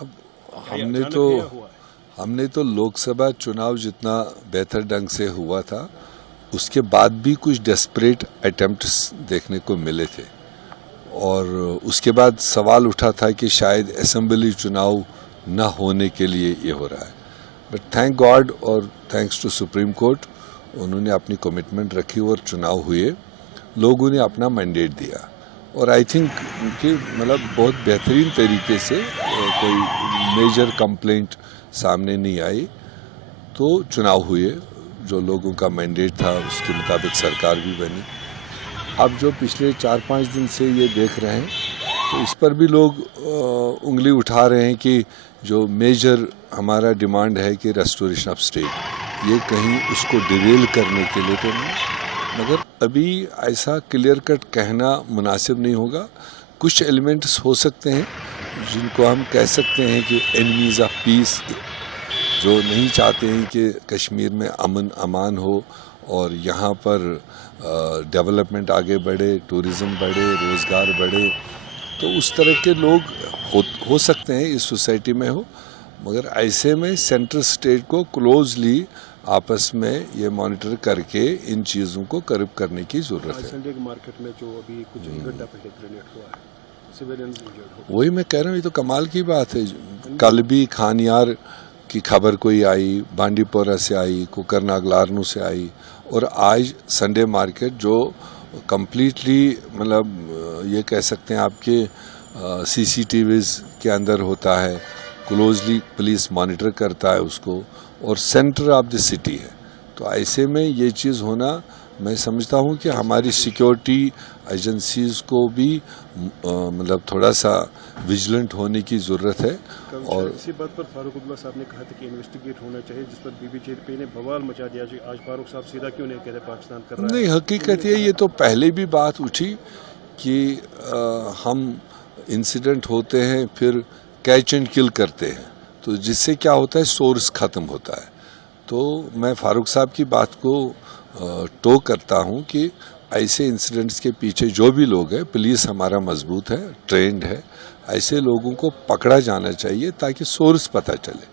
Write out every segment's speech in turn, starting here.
अब हमने तो लोकसभा चुनाव जितना बेहतर ढंग से हुआ था, उसके बाद भी कुछ डेस्परेट अटेम्प्ट्स देखने को मिले थे और उसके बाद सवाल उठा था कि शायद असेंबली चुनाव न होने के लिए ये हो रहा है। बट थैंक गॉड और थैंक्स टू सुप्रीम कोर्ट, उन्होंने अपनी कमिटमेंट रखी और चुनाव हुए, लोगों ने अपना मैंडेट दिया और आई थिंक कि मतलब बहुत बेहतरीन तरीके से कोई मेजर कंप्लेंट सामने नहीं आई, तो चुनाव हुए, जो लोगों का मैंडेट था उसके मुताबिक सरकार भी बनी। अब जो पिछले 4-5 दिन से ये देख रहे हैं तो इस पर भी लोग उंगली उठा रहे हैं कि जो मेजर हमारा डिमांड है कि रेस्टोरेशन ऑफ स्टेट, ये कहीं उसको डिरेल करने के लिए तो नहीं, मगर अभी ऐसा क्लियर कट कहना मुनासिब नहीं होगा। कुछ एलिमेंट्स हो सकते हैं जिनको हम कह सकते हैं कि एनिमीज ऑफ पीस, जो नहीं चाहते हैं कि कश्मीर में अमन अमान हो और यहाँ पर डेवलपमेंट आगे बढ़े, टूरिज़्म बढ़े, रोज़गार बढ़े, तो उस तरह के लोग हो सकते हैं इस सोसाइटी में हो, मगर ऐसे में सेंट्रल स्टेट को क्लोजली आपस में ये मॉनिटर करके इन चीज़ों को कर्ब करने की ज़रूरत है। संडे मार्केट में जो अभी कुछ घंटा पहले ग्रेनेड हुआ है, सिविलियंस इंजर्ड हो, वही मैं कह रहा हूँ, ये तो कमाल की बात है। कल भी खानियार की खबर कोई आई, बांडीपोरा से आई, कुकरनागलारनू से आई, और आज संडे मार्केट जो कम्प्लीटली मतलब ये कह सकते हैं आपके CCTVs के अंदर होता है, क्लोजली पुलिस मॉनिटर करता है उसको, और सेंटर ऑफ द सिटी है। तो ऐसे में ये चीज़ होना, मैं समझता हूँ कि हमारी सिक्योरिटी एजेंसीज को भी मतलब थोड़ा सा विजिलेंट होने की ज़रूरत है। और इसी बात पर फारूक अब्दुल्ला साहब ने कहा था कि इन्वेस्टिगेट होना चाहिए, जिस पर BJP ने बवाल मचा दिया। आज फारूक साहब सीधा क्यों नहीं कह रहे पाकिस्तान कर रहा है? नहीं, हकीकत ये तो पहले भी बात उठी कि हम इंसिडेंट होते हैं फिर कैच एंड किल करते हैं, तो जिससे क्या होता है, सोर्स ख़त्म होता है। तो मैं फारूक साहब की बात को टो करता हूं कि ऐसे इंसिडेंट्स के पीछे जो भी लोग हैं, पुलिस हमारा मजबूत है, ट्रेंड है, ऐसे लोगों को पकड़ा जाना चाहिए ताकि सोर्स पता चले।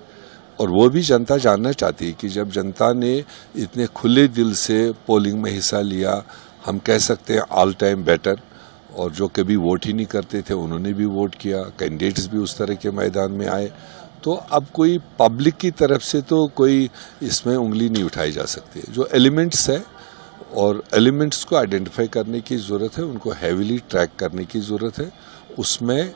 और वो भी जनता जानना चाहती है कि जब जनता ने इतने खुले दिल से पोलिंग में हिस्सा लिया, हम कह सकते हैं ऑल टाइम बेटर, और जो कभी वोट ही नहीं करते थे उन्होंने भी वोट किया, कैंडिडेट्स भी उस तरह के मैदान में आए, तो अब कोई पब्लिक की तरफ से तो कोई इसमें उंगली नहीं उठाई जा सकती। जो एलिमेंट्स है और एलिमेंट्स को आइडेंटिफाई करने की ज़रूरत है, उनको हैवीली ट्रैक करने की ज़रूरत है। उसमें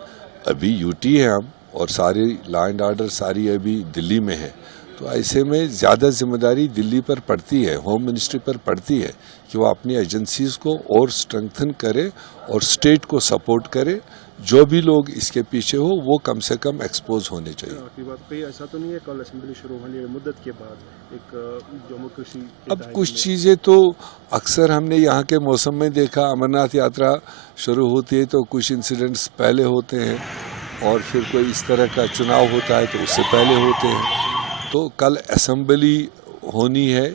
अभी यूटी है हम, और सारी लॉ एंड ऑर्डर सारी अभी दिल्ली में है, तो ऐसे में ज़्यादा जिम्मेदारी दिल्ली पर पड़ती है, होम मिनिस्ट्री पर पड़ती है कि वो अपनी एजेंसीज़ को और स्ट्रेंथन करे और स्टेट को सपोर्ट करे। जो भी लोग इसके पीछे हो वो कम से कम एक्सपोज होने चाहिए। आपकी बात पे ऐसा तो नहीं है, कल असेंबली शुरू होने की मुद्दत के बाद एक डेमोक्रेसी अब कुछ चीज़ें तो अक्सर हमने यहाँ के मौसम में देखा, अमरनाथ यात्रा शुरू होती है तो कुछ इंसिडेंट्स पहले होते हैं, और फिर कोई इस तरह का चुनाव होता है तो उससे पहले होते हैं। तो कल असेंबली होनी है,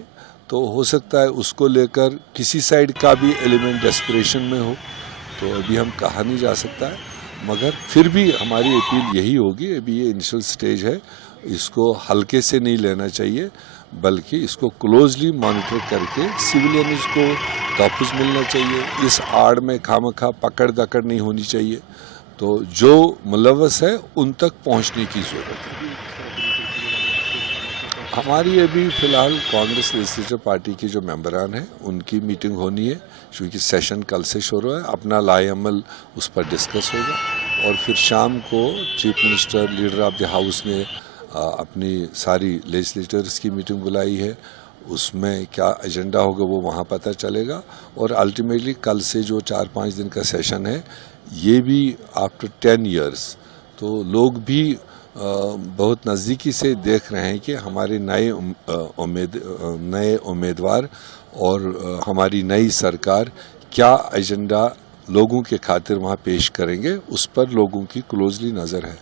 तो हो सकता है उसको लेकर किसी साइड का भी एलिमेंट डेस्परेशन में हो, तो अभी हम कहा नहीं जा सकता है, मगर फिर भी हमारी अपील यही होगी, अभी ये इनिशियल स्टेज है, इसको हल्के से नहीं लेना चाहिए, बल्कि इसको क्लोजली मॉनिटर करके सिविलियंस को तहफ़्फ़ुज़ मिलना चाहिए। इस आड़ में खामखा पकड़ दकड़ नहीं होनी चाहिए, तो जो मुलव्वस है उन तक पहुंचने की ज़रूरत है। हमारी अभी फ़िलहाल कांग्रेस लेजिस्लेटिव पार्टी की जो मेंबरान हैं उनकी मीटिंग होनी है, क्योंकि सेशन कल से शुरू है, अपना लाएअमल उस पर डिस्कस होगा, और फिर शाम को chief minister, leader of the house ने अपनी सारी लेजिस्लेटर्स की मीटिंग बुलाई है, उसमें क्या एजेंडा होगा वो वहाँ पता चलेगा। और अल्टीमेटली कल से जो 4-5 दिन का सेशन है, ये भी आफ्टर 10 ईयर्स, तो लोग भी बहुत नज़दीकी से देख रहे हैं कि हमारे नए उम्मीदवार और हमारी नई सरकार क्या एजेंडा लोगों के खातिर वहाँ पेश करेंगे, उस पर लोगों की क्लोजली नज़र है।